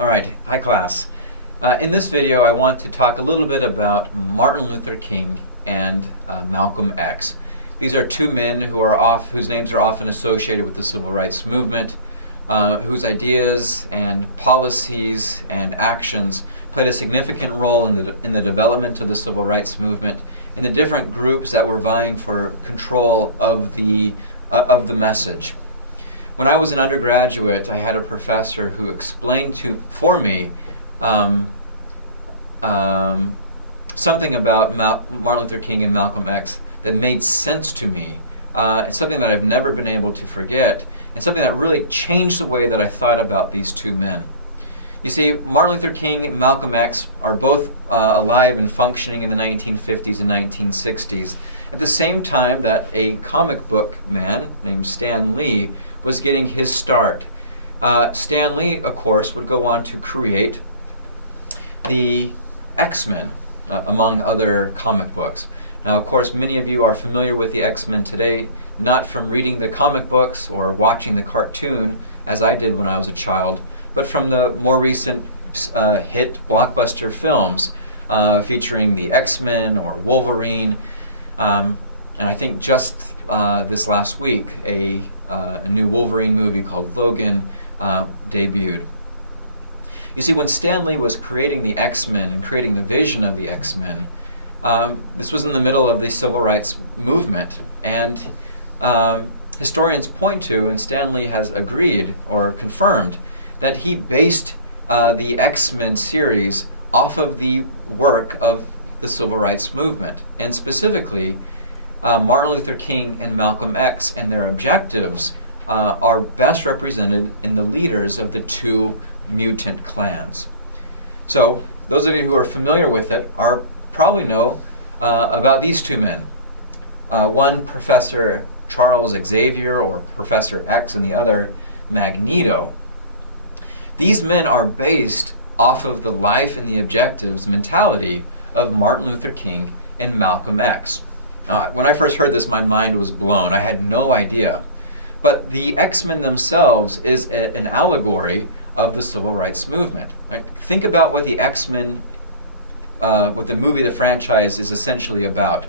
All right, hi class. In this video I want to talk a little bit about Martin Luther King and Malcolm X. These are two men whose names are often associated with the Civil Rights Movement, whose ideas and policies and actions played a significant role in the development of the Civil Rights Movement, in the different groups that were vying for control of the message. When I was an undergraduate, I had a professor who explained for me something about Martin Luther King and Malcolm X that made sense to me. It's something that I've never been able to forget, and something that really changed the way that I thought about these two men. You see, Martin Luther King and Malcolm X are both alive and functioning in the 1950s and 1960s, at the same time that a comic book man named Stan Lee was getting his start. Stan Lee, of course, would go on to create the X-Men, among other comic books. Now, of course, many of you are familiar with the X-Men today, not from reading the comic books or watching the cartoon, as I did when I was a child, but from the more recent hit blockbuster films featuring the X-Men or Wolverine. And I think just this last week, a new Wolverine movie called Logan debuted. You see, when Stan Lee was creating the X-Men and creating the vision of the X-Men, this was in the middle of the Civil Rights Movement, and historians point to, and Stan Lee has agreed or confirmed, that he based the X-Men series off of the work of the Civil Rights Movement, and specifically Martin Luther King and Malcolm X and their objectives are best represented in the leaders of the two mutant clans. So, those of you who are familiar with it probably know about these two men. One, Professor Charles Xavier, or Professor X, and the other, Magneto. These men are based off of the life and the objectives, mentality of Martin Luther King and Malcolm X. When I first heard this, my mind was blown. I had no idea. But the X-Men themselves is an allegory of the Civil Rights Movement. Right? Think about what the X-Men, what the movie, the franchise, is essentially about.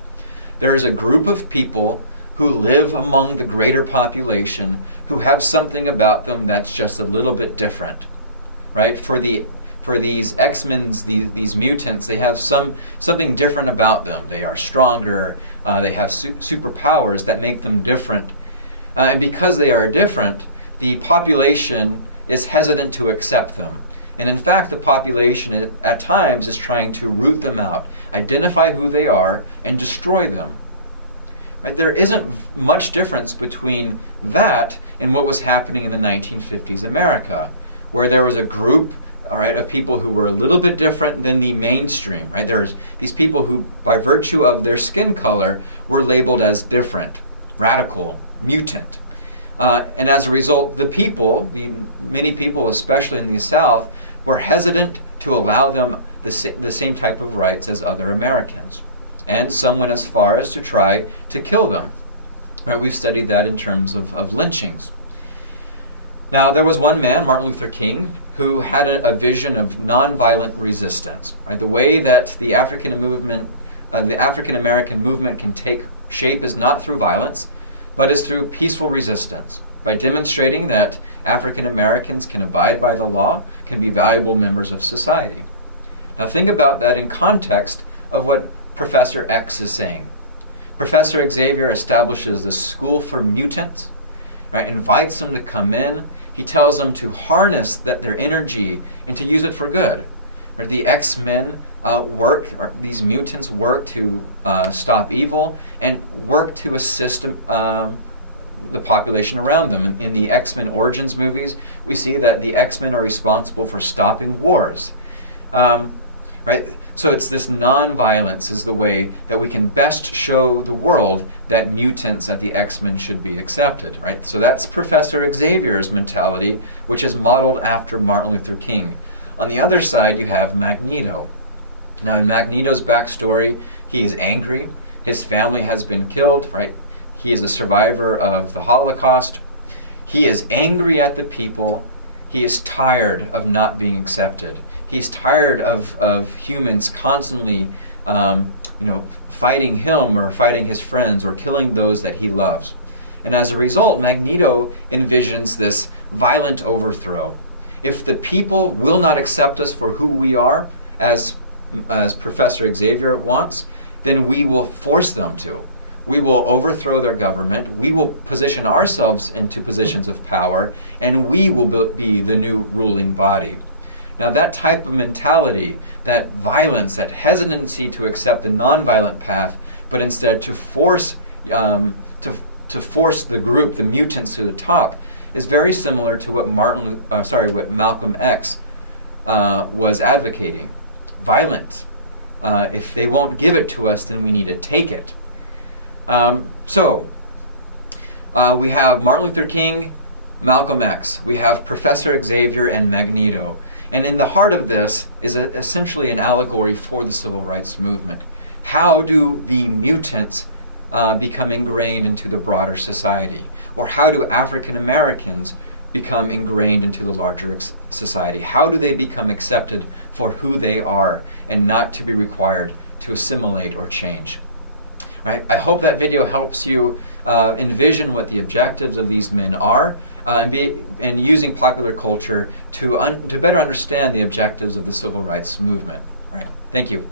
There is a group of people who live among the greater population who have something about them that's just a little bit different. Right? For these X-Men, these mutants, they have something different about them. They are stronger. They have superpowers that make them different. And because they are different, the population is hesitant to accept them. And in fact, the population at times is trying to root them out, identify who they are, and destroy them. Right? There isn't much difference between that and what was happening in the 1950s America, where there was a group, all right, of people who were a little bit different than the mainstream. Right? There's these people who, by virtue of their skin color, were labeled as different, radical, mutant. And as a result, many people, especially in the South, were hesitant to allow them the same type of rights as other Americans. And some went as far as to try to kill them. Right? We've studied that in terms of lynchings. Now, there was one man, Martin Luther King, who had a vision of nonviolent resistance. Right? The way that the African American movement can take shape is not through violence, but is through peaceful resistance, by demonstrating that African Americans can abide by the law, can be valuable members of society. Now think about that in context of what Professor X is saying. Professor Xavier establishes the School for Mutants, right, invites them to come in. He tells them to harness their energy and to use it for good. Or the X-Men these mutants work to stop evil and work to assist the population around them. In the X-Men Origins movies, we see that the X-Men are responsible for stopping wars. Right? So it's this non-violence is the way that we can best show the world that mutants, that the X-Men should be accepted. Right? So that's Professor Xavier's mentality, which is modeled after Martin Luther King. On the other side, you have Magneto. Now, in Magneto's backstory, he is angry. His family has been killed, right? He is a survivor of the Holocaust. He is angry at the people. He is tired of not being accepted. He's tired of humans constantly, fighting him or fighting his friends or killing those that he loves. And as a result, Magneto envisions this violent overthrow. If the people will not accept us for who we are, as Professor Xavier wants, then we will force them to. We will overthrow their government, we will position ourselves into positions of power, and we will be the new ruling body. Now that type of mentality, that violence, that hesitancy to accept the nonviolent path, but instead to force the group, the mutants, to the top, is very similar to what what Malcolm X was advocating. Violence. If they won't give it to us, then we need to take it. We have Martin Luther King, Malcolm X. We have Professor Xavier and Magneto. And in the heart of this is essentially an allegory for the civil rights movement. How do the mutants become ingrained into the broader society? Or how do African Americans become ingrained into the larger society? How do they become accepted for who they are and not to be required to assimilate or change? I hope that video helps you envision what the objectives of these men are, and using popular culture to better understand the objectives of the civil rights movement. All right. Thank you.